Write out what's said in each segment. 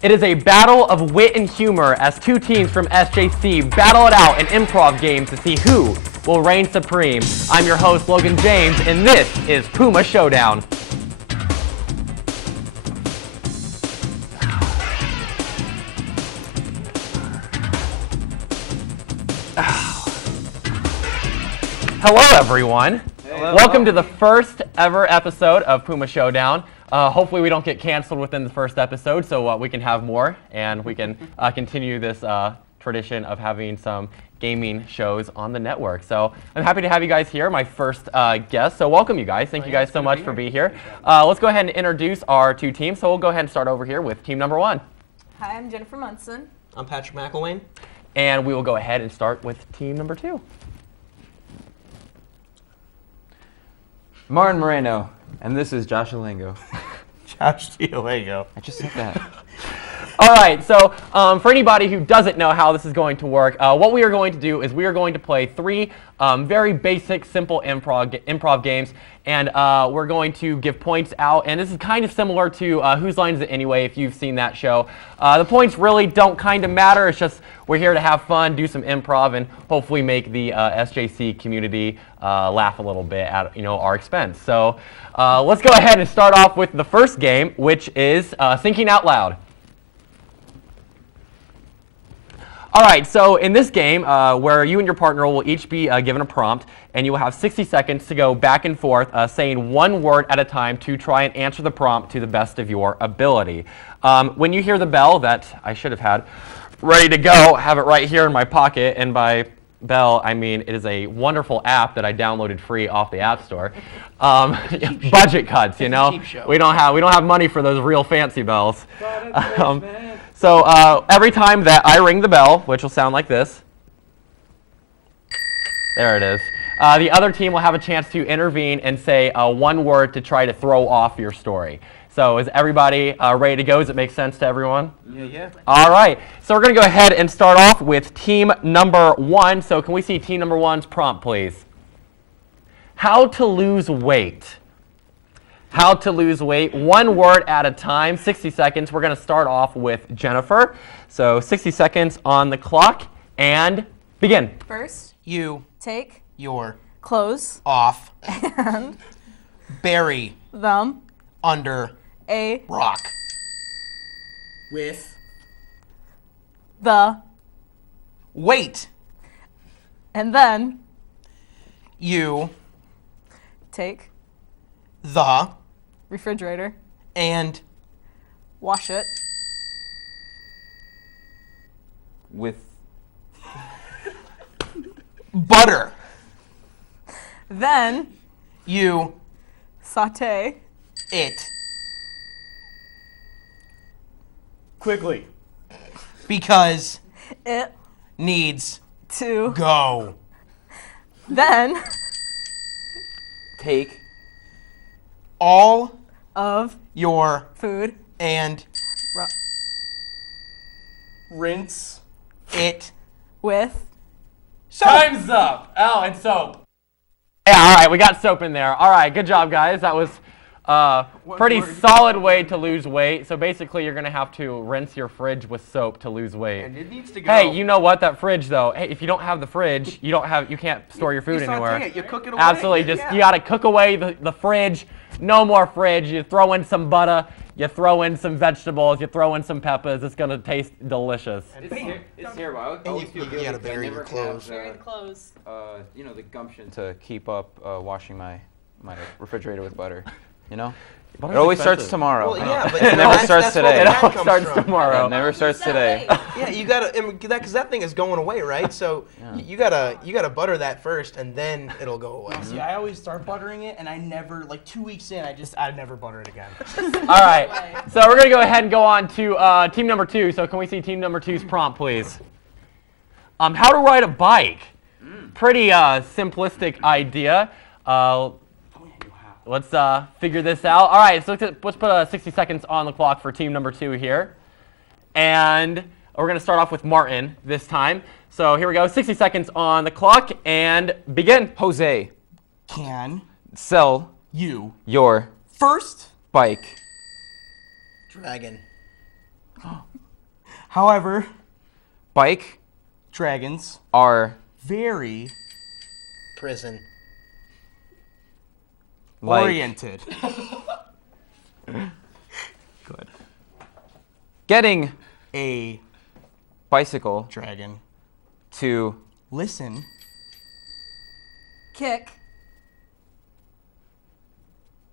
It is a battle of wit and humor as two teams from SJC battle it out in improv games to see who will reign supreme. I'm your host, Logan James, and this is Puma Showdown. Hello, everyone. Hello. Welcome to the first ever episode of Puma Showdown. Hopefully we don't get canceled within the first episode, so we can have more and we can continue this tradition of having some gaming shows on the network. So I'm happy to have you guys here, my first guest. So welcome, you guys. Thank you guys so much for being here. Let's go ahead and introduce our two teams. So we'll go ahead and start over here with team number one. Hi, I'm Jennifer Munson. I'm Patrick McElwain. And we will go ahead and start with team number two. Martin Moreno, and this is Josh Alengo. Josh Alengo. I just said that. All right, so for anybody who doesn't know how this is going to work, what we are going to do is we are going to play three very basic, simple improv games, and we're going to give points out, and this is kind of similar to Whose Line Is It Anyway, if you've seen that show. The points really don't kind of matter, it's just we're here to have fun, do some improv, and hopefully make the SJC community laugh a little bit at our expense. So let's go ahead and start off with the first game, which is Thinking Out Loud. All right, so in this game, where you and your partner will each be given a prompt, and you will have 60 seconds to go back and forth saying one word at a time to try and answer the prompt to the best of your ability. When you hear the bell that I should have had ready to go, have it right here in my pocket, and by bell, I mean it is a wonderful app that I downloaded free off the App Store. Budget cuts, you know. We don't have money for those real fancy bells. So every time that I ring the bell, which will sound like this, there it is, the other team will have a chance to intervene and say one word to try to throw off your story. So is everybody ready to go? Does it make sense to everyone? Yeah. All right, so we're going to go ahead and start off with team number one. So can we see team number one's prompt, please? How to lose weight. How to lose weight, one word at a time, 60 seconds. We're going to start off with Jennifer. So 60 seconds on the clock, and begin. First, You, take your, clothes off, and bury, them under, a rock. With, the wait, and then you, take the, refrigerator, and, wash it, With butter. then You, saute it. Quickly. Because it needs to go. then take All of your food and Rinse. it. with Time's up. Oh, and soap. Yeah, all right, we got soap in there. All right, good job, guys. That was pretty solid way to lose weight. So basically, you're gonna have to rinse your fridge with soap to lose weight. And it needs to go. Hey, you know what? That fridge, though. Hey, if you don't have the fridge, you can't store your food you saute anywhere. it, you cook it away. Absolutely, you gotta cook away the fridge. No more fridge. You throw in some butter. You throw in some vegetables. You throw in some peppers. It's gonna taste delicious. It's terrible. I And always you feel guilty gotta because I bury your never clothes. have, the clothes. the gumption to keep up washing my refrigerator with butter. You know? Butter's It always expensive. starts tomorrow. Well, yeah, but it never starts that's today. where It the all brand starts comes from. tomorrow. It never starts today. Yeah, you gotta, because that thing is going away, right? So you gotta butter that first, and then it'll go away. See, I always start buttering it, and I never, like 2 weeks in, I never butter it again. All right, so we're gonna go ahead and go on to team number two. So can we see team number two's prompt, please? How to ride a bike. Pretty simplistic idea. Let's figure this out. All right, so let's put 60 seconds on the clock for team number two here. And we're going to start off with Martin this time. So here we go, 60 seconds on the clock, and begin. Jose, Can sell you your first bike Dragon. However, Bike dragons are very Prison. like oriented. Good. getting A bicycle dragon. to Listen. Kick.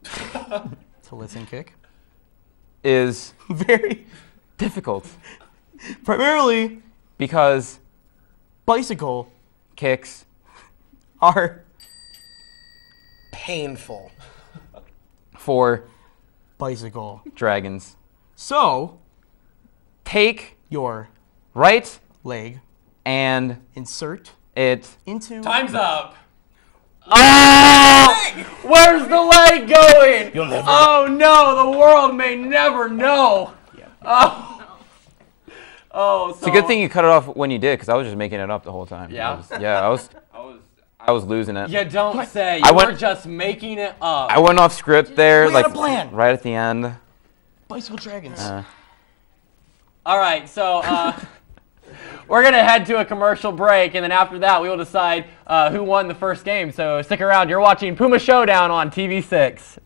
To listen, kick. is Very. difficult Primarily, because bicycle kicks are Painful. for bicycle. dragons. So, Take your right leg, and insert it. into. Time's up. Oh! Where's the leg going? You'll never Oh no, the world may never know. Oh. Oh, so It's a good thing you cut it off when you did, because I was just making it up the whole time. Yeah? I was losing it. You don't say. I You went- were just making it up. I went off script there, We had like a plan. right at the end. Bicycle dragons. All right, so we're going to head to a commercial break, and then after that, we will decide who won the first game. So stick around. You're watching Puma Showdown on TV6.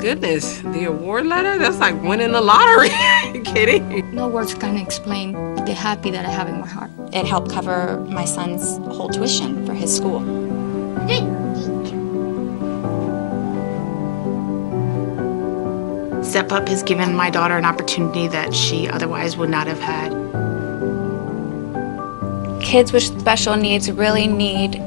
Goodness, the award letter? That's like winning the lottery. Are you kidding? No words can explain the happy that I have in my heart. It helped cover my son's whole tuition for his school. Step Up has given my daughter an opportunity that she otherwise would not have had. Kids with special needs really need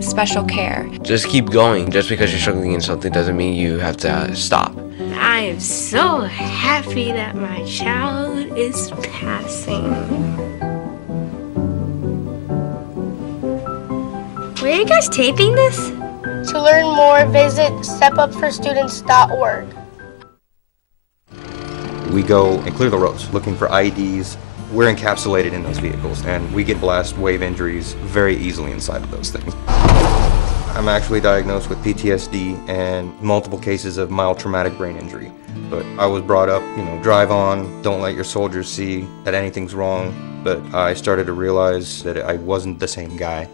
special care. Just keep going. Just because you're struggling in something doesn't mean you have to stop. I am so happy that my child is passing. Where are you guys taping this? To learn more, visit stepupforstudents.org. We go and clear the roads looking for IEDs. We're encapsulated in those vehicles, and we get blast wave injuries very easily inside of those things. I'm actually diagnosed with PTSD and multiple cases of mild traumatic brain injury. But I was brought up, drive on, don't let your soldiers see that anything's wrong. But I started to realize that I wasn't the same guy.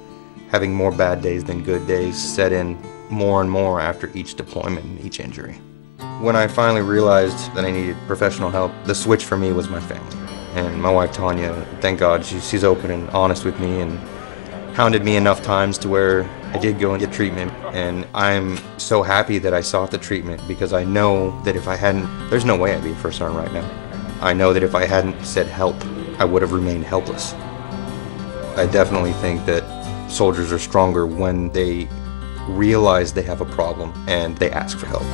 Having more bad days than good days set in more and more after each deployment and each injury. When I finally realized that I needed professional help, the switch for me was my family. And my wife Tanya, thank God, she's open and honest with me and hounded me enough times to where I did go and get treatment. And I'm so happy that I sought the treatment, because I know that if I hadn't, there's no way I'd be a first sergeant right now. I know that if I hadn't said help, I would have remained helpless. I definitely think that soldiers are stronger when they realize they have a problem and they ask for help.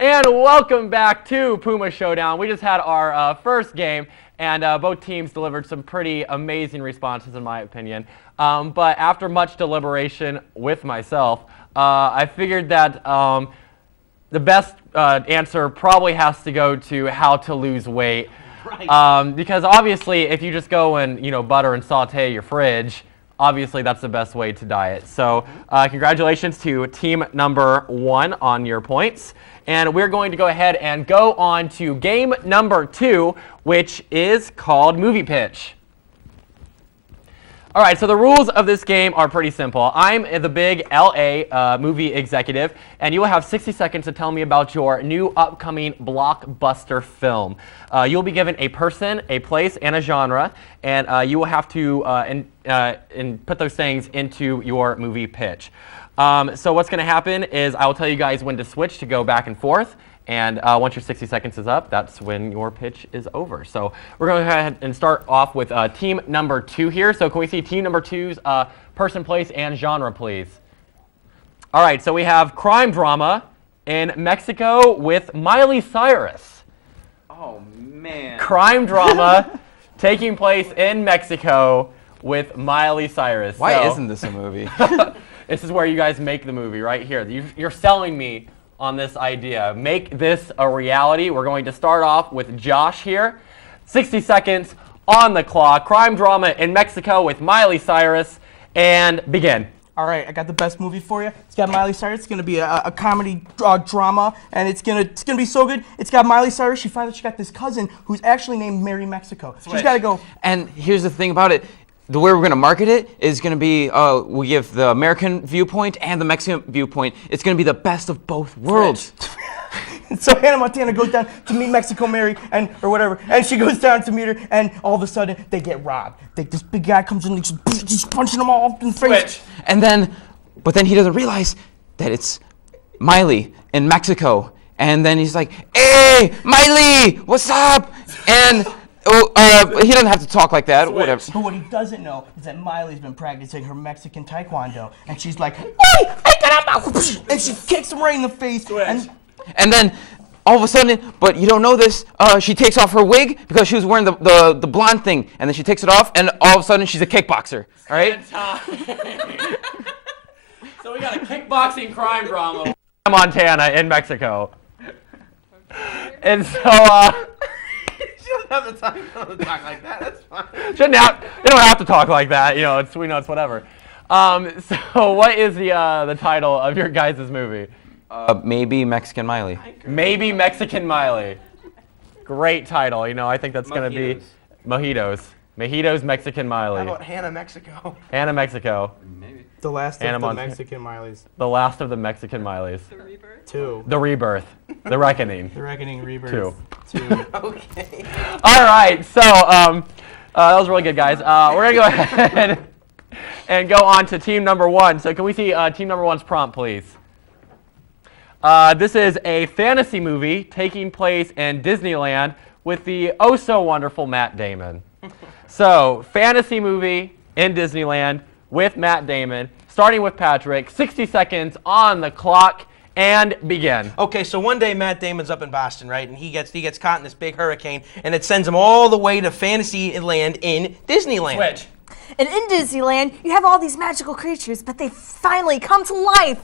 And welcome back to Puma Showdown. We just had our first game, and both teams delivered some pretty amazing responses, in my opinion. But after much deliberation with myself, I figured that the best answer probably has to go to how to lose weight. Right. Because obviously, if you just go and butter and saute your fridge, obviously that's the best way to diet. So congratulations to team number 1 on your points. And we're going to go ahead and go on to game number 2, which is called Movie Pitch. All right, so the rules of this game are pretty simple. I'm the big LA movie executive, and you will have 60 seconds to tell me about your new upcoming blockbuster film. You'll be given a person, a place, and a genre, and you will have to put those things into your movie pitch. So what's going to happen is I will tell you guys when to switch to go back and forth, and once your 60 seconds is up, that's when your pitch is over. So we're going to go ahead and start off with team number 2 here. So can we see team number 2's person, place, and genre, please? All right, so we have crime drama in Mexico with Miley Cyrus. Oh, man. Crime drama taking place in Mexico with Miley Cyrus. Why So, isn't this a movie? this is where you guys make the movie, right here. You're selling me on this idea. Make this a reality. We're going to start off with Josh here. 60 seconds on the clock. Crime drama in Mexico with Miley Cyrus. And begin. All right, I got the best movie for you. It's got Miley Cyrus. It's gonna be a comedy drama, and it's gonna be so good. It's got Miley Cyrus. She got this cousin who's actually named Mary Mexico. She's got to go. And here's the thing about it. The way we're going to market it is going to be, we give the American viewpoint and the Mexican viewpoint. It's going to be the best of both worlds. So Hannah Montana goes down to meet Mexico Mary, or whatever, and she goes down to meet her, and all of a sudden, they get robbed. This big guy comes in, he's punching them all in the face. But then he doesn't realize that it's Miley in Mexico. And then he's like, hey, Miley, what's up? And he doesn't have to talk like that, whatever. But what he doesn't know is that Miley's been practicing her Mexican taekwondo, and she's like, hey, and she kicks him right in the face. And then all of a sudden, but you don't know this, she takes off her wig because she was wearing the blonde thing, and then she takes it off, and all of a sudden she's a kickboxer. All right? So we got a kickboxing crime drama. Montana in Mexico. And so, You don't have the time to talk like that. That's fine. they don't have to talk like that. You know, we know it's whatever. So what is the title of your guys' movie? Maybe Mexican Miley. Maybe Mexican Miley. Great title. You know, I think that's going to be Mojitos. Mojitos Mexican Miley. How about Hannah Mexico? Hannah Mexico. Maybe. The last of the Mexican Mileys. The last of the Mexican Mileys. The Rebirth? 2. The Rebirth. The Reckoning. The Reckoning Rebirth. 2. 2. Okay. All right. So that was really good, guys. We're going to go ahead and go on to team number 1. So can we see team number 1's prompt, please? This is a fantasy movie taking place in Disneyland with the oh-so-wonderful Matt Damon. So, fantasy movie in Disneyland with Matt Damon, starting with Patrick. 60 seconds on the clock, and begin. Okay, so one day Matt Damon's up in Boston, right? And he gets caught in this big hurricane, and it sends him all the way to Fantasyland in Disneyland. Switch. And in Disneyland, you have all these magical creatures, but they finally come to life.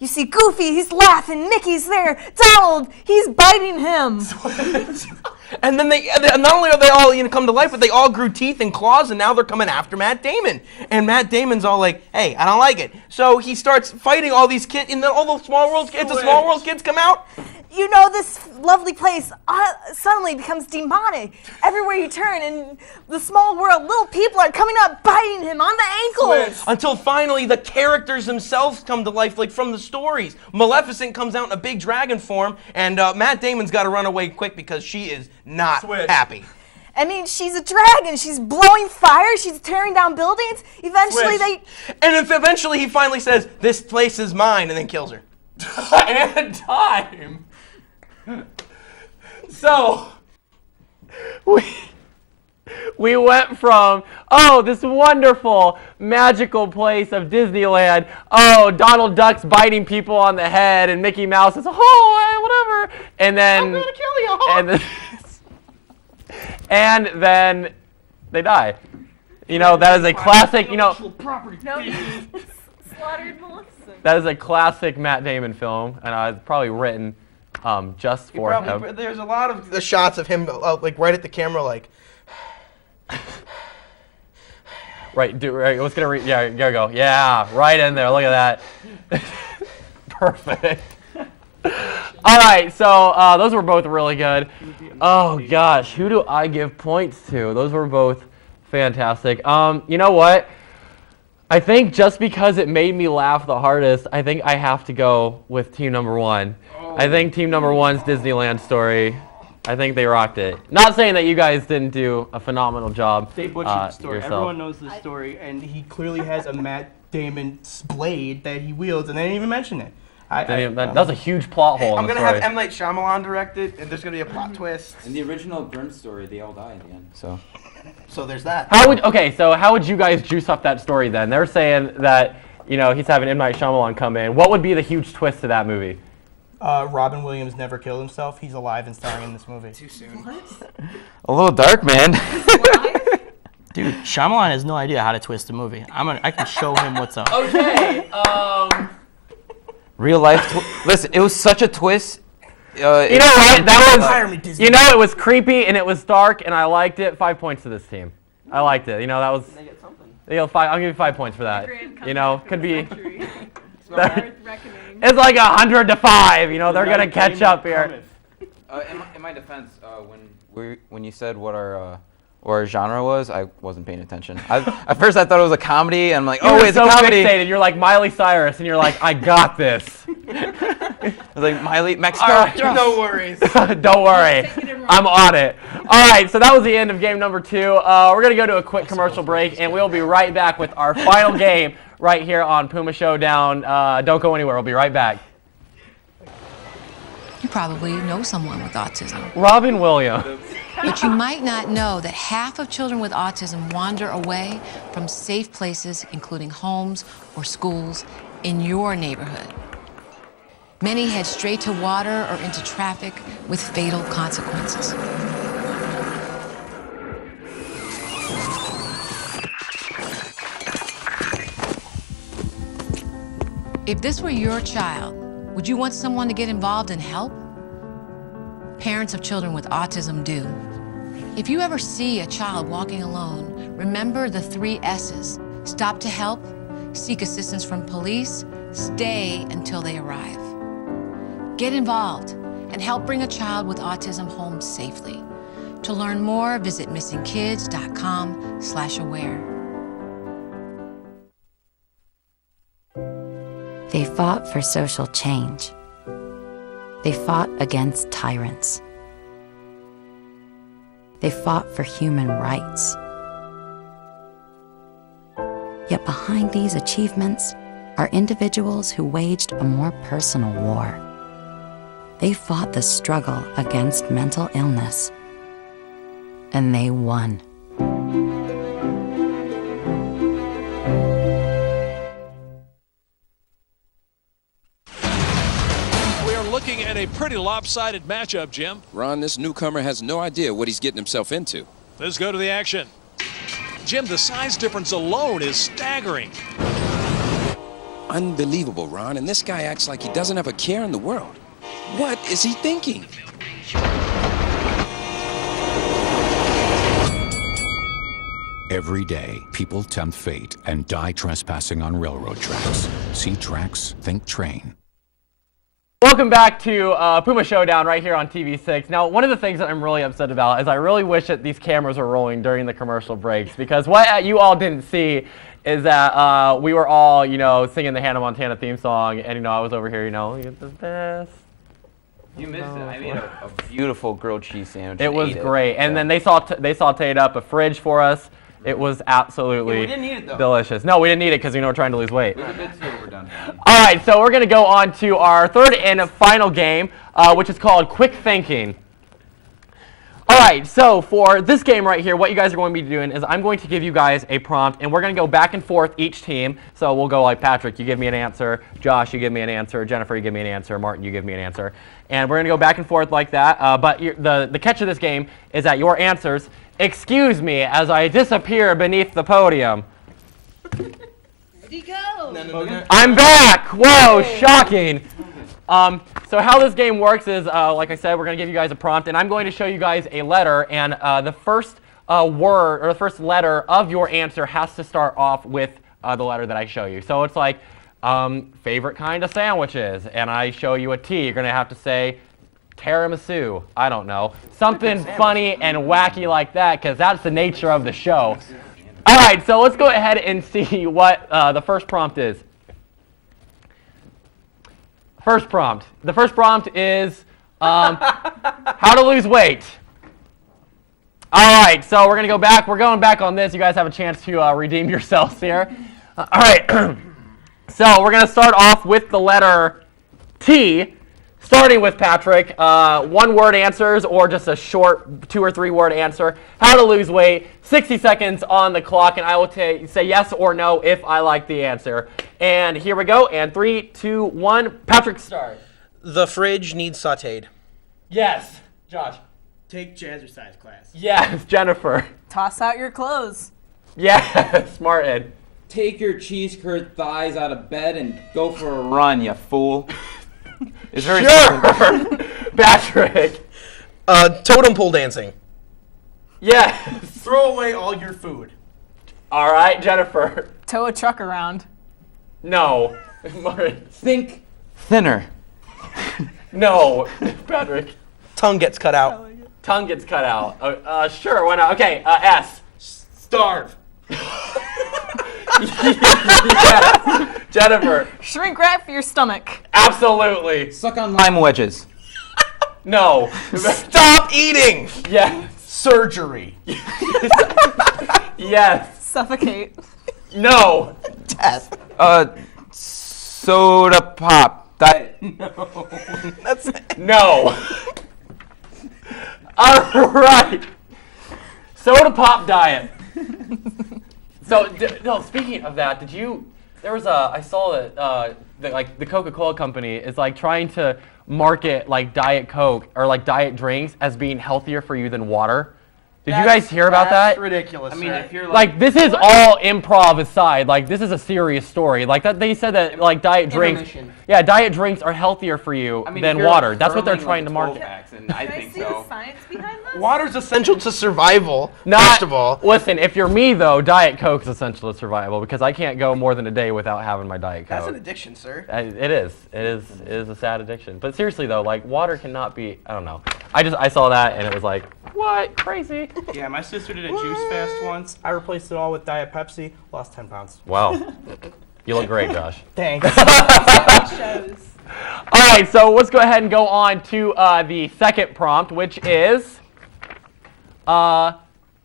You see Goofy, he's laughing, Mickey's there, Donald, he's biting him. And then not only are they all come to life, but they all grew teeth and claws, and now they're coming after Matt Damon. And Matt Damon's all like, hey, I don't like it. So he starts fighting all these kids, and then all the Small World kids, come out. You know, this lovely place suddenly becomes demonic. Everywhere you turn, in the small world, little people are coming up, biting him on the ankles. Until finally the characters themselves come to life, like from the stories. Maleficent comes out in a big dragon form, and Matt Damon's got to run away quick because she is not happy. I mean, she's a dragon. She's blowing fire. She's tearing down buildings. Eventually he finally says, this place is mine, and then kills her. And time. So, we went from, this wonderful, magical place of Disneyland. Donald Duck's biting people on the head, and Mickey Mouse is, whatever. And then, I'm gonna kill you. And then they die. You know, that is a classic, Slaughtered Maleficent. That is a classic Matt Damon film, and it's probably written just for him. There's a lot of the shots of him, right at the camera, like. Right, let's get a there you go. Yeah, right in there. Look at that. Perfect. All right, so those were both really good. Oh gosh, who do I give points to? Those were both fantastic. You know what? I think just because it made me laugh the hardest, I think I have to go with team number 1. I think team number 1's Disneyland story, I think they rocked it. Not saying that you guys didn't do a phenomenal job. They butchered the story. Yourself. Everyone knows the story, and he clearly has a Matt Damon blade that he wields, and they didn't even mention it. That was a huge plot hole. I'm going to have M. Night Shyamalan direct it, and there's going to be a plot twist. In the original Grimm story, they all die at the end. So there's that. How would you guys juice up that story then? They're saying that, he's having M. Night Shyamalan come in. What would be the huge twist to that movie? Robin Williams never killed himself. He's alive and starring in this movie. Too soon. What? A little dark, man. Dude, Shyamalan has no idea how to twist a movie. I can show him what's up. Okay. Real life. Listen, it was such a twist. You know what? You know, it was creepy and it was dark, and I liked it. 5 points to this team. I liked it. You know, that was. You know, I'll give you 5 points for that. You know, could be. It's like 100 to 5. You know, they're gonna catch up here. In my defense, when you said what our genre was, I wasn't paying attention. At first, I thought it was a comedy, and I'm like, oh, it's so a comedy. Fixated. You're like Miley Cyrus, and you're like, I got this. I was like, Miley, Mexico. Right. No worries. Don't worry. I'm on it. All right, so that was the end of game number 2. We're going to go to a quick commercial break, and we'll be right back with our final game right here on Puma Showdown. Don't go anywhere. We'll be right back. You probably know someone with autism. Robin Williams. But you might not know that half of children with autism wander away from safe places, including homes or schools, in your neighborhood. Many head straight to water or into traffic with fatal consequences. If this were your child, would you want someone to get involved and help? Parents of children with autism do. If you ever see a child walking alone, remember the 3 S's. Stop to help, seek assistance from police, stay until they arrive. Get involved and help bring a child with autism home safely. To learn more, visit missingkids.com/aware. They fought for social change. They fought against tyrants. They fought for human rights. Yet behind these achievements are individuals who waged a more personal war. They fought the struggle against mental illness, and they won. Looking at a pretty lopsided matchup, Jim. Ron, this newcomer has no idea what he's getting himself into. Let's go to the action. Jim, the size difference alone is staggering. Unbelievable, Ron, and this guy acts like he doesn't have a care in the world. What is he thinking? Every day, people tempt fate and die trespassing on railroad tracks. See tracks, think train. Welcome back to Puma Showdown right here on TV6. Now, one of the things that I'm really upset about is I really wish that these cameras were rolling during the commercial breaks, because what you all didn't see is that we were all, you know, singing the Hannah Montana theme song, and, you know, I was over here, you know, the best. You missed it. I made a beautiful grilled cheese sandwich. It was great. And then they sauteed up a fridge for us. It was absolutely delicious. No, we didn't need it because, you know, we're trying to lose weight. It was a bit too overdone. All right, so we're going to go on to our third and final game, which is called Quick Thinking. All right, so for this game right here, what you guys are going to be doing is I'm going to give you guys a prompt, and we're going to go back and forth each team. So we'll go like, Patrick, you give me an answer. Josh, you give me an answer. Jennifer, you give me an answer. Martin, you give me an answer. And we're going to go back and forth like that. But the catch of this game is that your answers, excuse me as I disappear beneath the podium. Where'd he go? I'm back! Whoa, shocking. So how this game works is, like I said, we're going to give you guys a prompt, and I'm going to show you guys a letter, and the first word, or the first letter of your answer has to start off with the letter that I show you. So it's like, favorite kind of sandwiches, and I show you a T. You're going to have to say tiramisu. I don't know. Something funny and wacky like that, because that's the nature of the show. All right, so let's go ahead and see what the first prompt is. First prompt. The first prompt is how to lose weight. All right, so we're going to go back. We're going back on this. You guys have a chance to redeem yourselves here. All right. So we're going to start off with the letter T, starting with Patrick. One-word answers or just a short 2 or 3 word answer. How to lose weight. 60 seconds on the clock, and I will say yes or no if I like the answer. And here we go. And 3, 2, 1. Patrick, start. The fridge needs sauteed. Yes. Josh. Take jazzercise class. Yes. Jennifer. Toss out your clothes. Yes. Martin. take your cheese-curd thighs out of bed and go for a run, you fool. It's very Sure. Patrick. Totem pole dancing. Yes. Throw away all your food. All right, Jennifer. Tow a truck around. No. Martin. Think thinner. No. Patrick. Tongue gets cut out. Tongue gets cut out. Sure, why not? Okay, S. Starve. Yes. Jennifer. Shrink wrap for your stomach. Absolutely. Suck on lime wedges. No. Stop eating. Yes. Surgery. Yes. Suffocate. No. Death. Soda pop. Diet. No. That's No. All right. Soda pop diet. So, no. Speaking of that, did you? There was a. I saw that the Coca-Cola company is like trying to market like Diet Coke or like diet drinks as being healthier for you than water. Did you guys hear about that? That's ridiculous. I mean, if you're Like this is all improv aside. Like this is a serious story. Like that they said that like diet drinks. Intermission. Yeah, diet drinks are healthier for you than water. That's what they're trying to market. And I think so. Science behind this? Water's essential to survival. Not, first of all. Listen, if you're me though, Diet Coke's essential to survival because I can't go more than a day without having my Diet Coke. That's an addiction, sir. It is. It is a sad addiction. But seriously though, like water cannot be. I don't know. I saw that and it was like, what? Crazy. Yeah, my sister did a juice fast once. I replaced it all with Diet Pepsi. Lost 10 pounds. Wow. You look great, Josh. Thanks. All right, so let's go ahead and go on to the second prompt, which is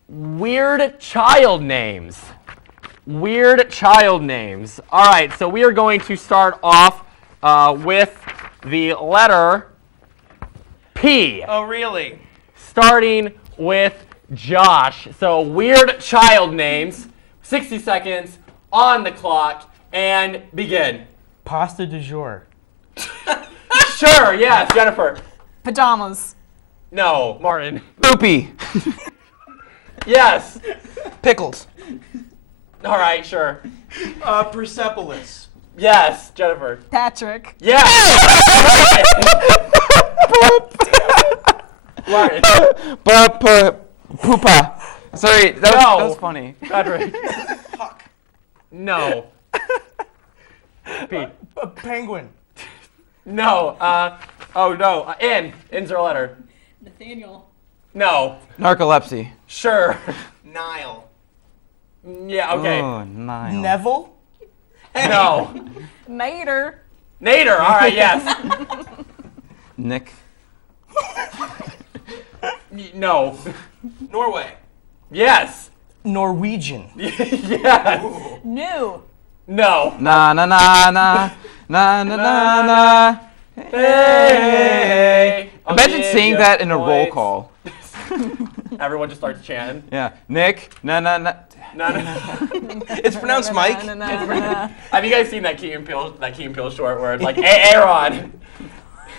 weird child names. Weird child names. All right, so we are going to start off with the letter P. Oh, really? Starting with Josh. So weird child names. 60 seconds on the clock and begin. Pasta du jour. Sure, yes, Jennifer. Pajamas. No, Martin. Poopy. Yes. Pickles. All right, sure. Persepolis. Yes, Jennifer. Patrick. Yes. Martin. Poopa. Sorry, that was funny. Patrick. No. P. A penguin. No. Oh no. N's our letter. Nathaniel. No. Narcolepsy. Sure. Nile. Yeah. Okay. Oh, Nile. Neville. No. Nader. Nader. All right. Yes. Nick. No. Norway. Yes. Norwegian. Yes. New. No. Na na na na na na na na. Hey. Imagine saying that in a roll call. Everyone just starts chanting. Yeah. Nick. Na na na. No, no. It's pronounced Mike. Have you guys seen that Key and Peele short where it's like Aaron?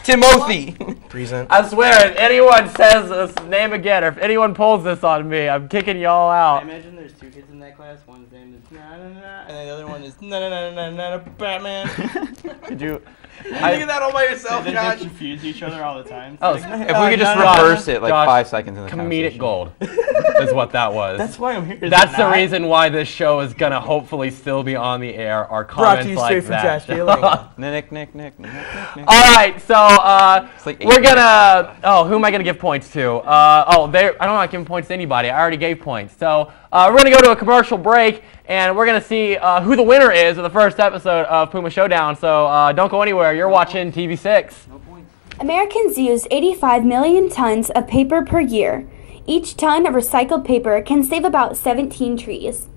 Timothy. Present. I swear, if anyone says this name again, or if anyone pulls this on me, I'm kicking y'all I out. imagine there's two kids in that class. One's name is na na na, and then the other one is na na na na na Batman. Could you? You think that all by yourself, They Josh? confuse each other all the time. Oh, Like, If we could just reverse it like Josh, 5 seconds in the comedic conversation. gold is what that was. That's why I'm here. is That's it the not? reason why this show is gonna hopefully still be on the air. Are Brought comments to you like straight from that. Josh Daly. Nick. All right, so It's like we're 8 gonna. Oh, who am I gonna give points to? I'm not giving points to anybody. I already gave points. So we're gonna go to a commercial break, and we're gonna see who the winner is of the first episode of Puma Showdown. So don't go anywhere. You're watching TV6. Americans use 85 million tons of paper per year. Each ton of recycled paper can save about 17 trees.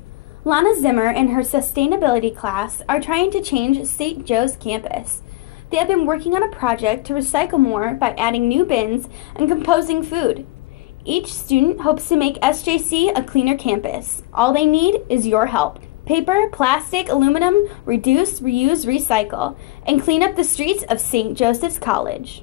Lana Zimmer and her sustainability class are trying to change St. Joe's campus. They have been working on a project to recycle more by adding new bins and composing food. Each student hopes to make SJC a cleaner campus. All they need is your help. Paper, plastic, aluminum, reduce, reuse, recycle, and clean up the streets of St. Joseph's College.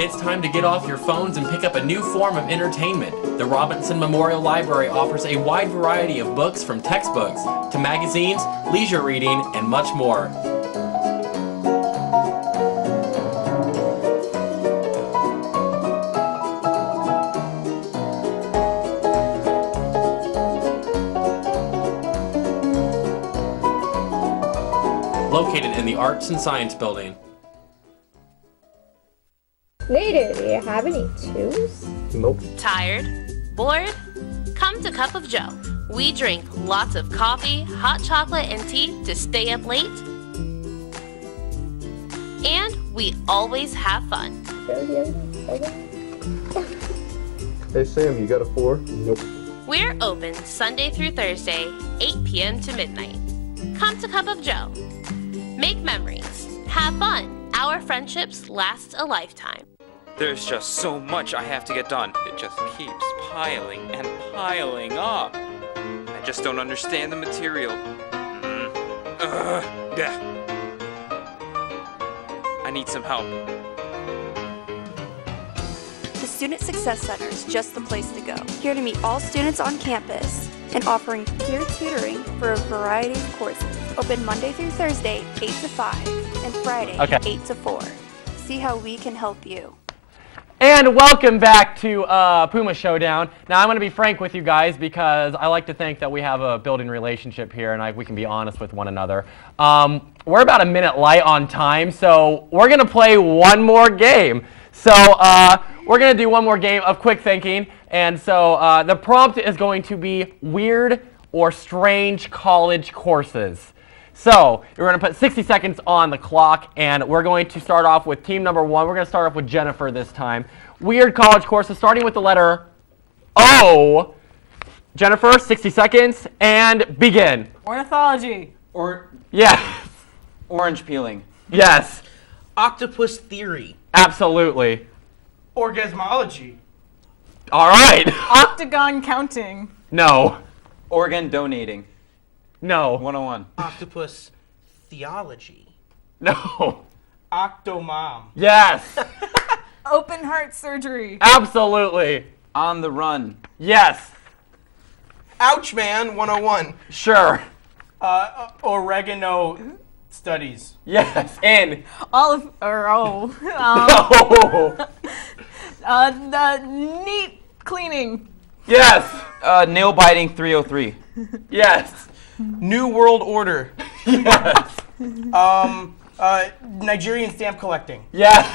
It's time to get off your phones and pick up a new form of entertainment. The Robinson Memorial Library offers a wide variety of books from textbooks to magazines, leisure reading, and much more. Located in the Arts and Science Building. Later, do you have any chews? Nope. Tired? Bored? Come to Cup of Joe. We drink lots of coffee, hot chocolate, and tea to stay up late. And we always have fun. Hey Sam, you got a 4? Nope. We're open Sunday through Thursday, 8 p.m. to midnight. Come to Cup of Joe. Make memories. Have fun. Our friendships last a lifetime. There's just so much I have to get done. It just keeps piling and piling up. I just don't understand the material. Yeah. I need some help. The Student Success Center is just the place to go. Here to meet all students on campus and offering peer tutoring for a variety of courses. Open Monday through Thursday, 8 to 5, and Friday, 8 to 4. See how we can help you. And welcome back to Puma Showdown. Now, I'm going to be frank with you guys because I like to think that we have a building relationship here and we can be honest with one another. We're about a minute light on time, so we're going to play one more game. So we're going to do one more game of quick thinking. And so the prompt is going to be weird or strange college courses. So we're going to put 60 seconds on the clock, and we're going to start off with team number 1. We're going to start off with Jennifer this time. Weird college courses, starting with the letter O. Jennifer, 60 seconds, and begin. Ornithology. Yes. Orange peeling. Yes. Octopus theory. Absolutely. Orgasmology. All right. Octagon counting. No. Organ donating. No. 101. Octopus theology. No. Octomom. Yes. Open heart surgery. Absolutely. On the run. Yes. Ouch, man. 101. Sure. Oregano studies. Yes. In. Olive or O. The neat cleaning. Yes. Nail biting 303. Yes. New World Order. Yes. Nigerian stamp collecting. Yes.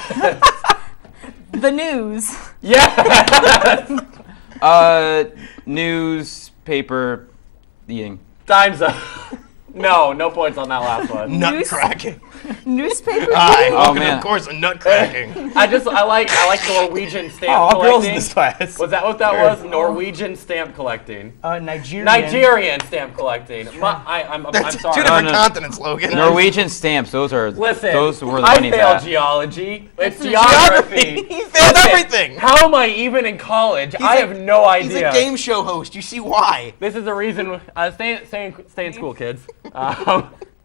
The news. Yes. Newspaper eating. Time's up. No points on that last one. Nut cracking. Newspaper. Oh man. Of course, a nut cracking. I like Norwegian stamp all collecting. girls in this class. Was that what that was? Norwegian stamp collecting. Nigerian stamp collecting. I'm That's sorry. two different continents, Logan. Norwegian stamps. Those were the I money's failed at. geology. It's geography. He failed everything. How am I even in college? I have no idea. He's a game show host. You see why? This is the reason. Stay in school, kids.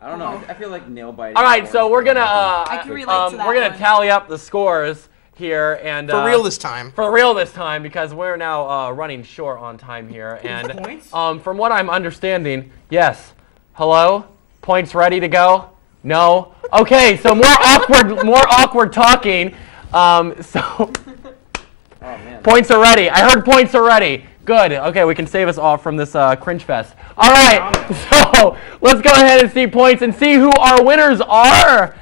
I don't know. I feel like nail biting. All right, so we're gonna I can relate to that we're gonna one. tally up the scores here and For real this time. For real this time because we're now running short on time here and from what I'm understanding, yes. Hello? Points ready to go? No. Okay, so more awkward talking. So points are ready. I heard points are ready. Good. Okay, we can save us all from this cringe fest. All right, so let's go ahead and see points and see who our winners are.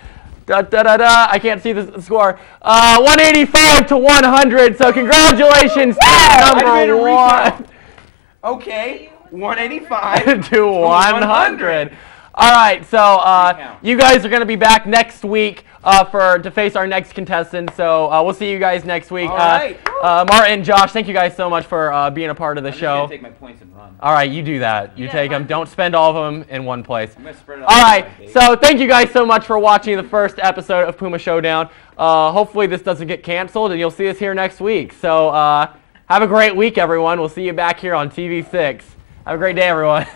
I can't see the score. 185 to 100. So congratulations, team number 1. Okay, 185 to 100. All right, so you guys are going to be back next week to face our next contestant. So we'll see you guys next week. All right. Martin, Josh, thank you guys so much for being a part of the show. I'm just gonna take my points and run. All right, you do that. You take them. Don't spend all of them in one place. I'm gonna spread it out. All right, so thank you guys so much for watching the first episode of Puma Showdown. Hopefully this doesn't get canceled and you'll see us here next week. So have a great week, everyone. We'll see you back here on TV6. Have a great day, everyone.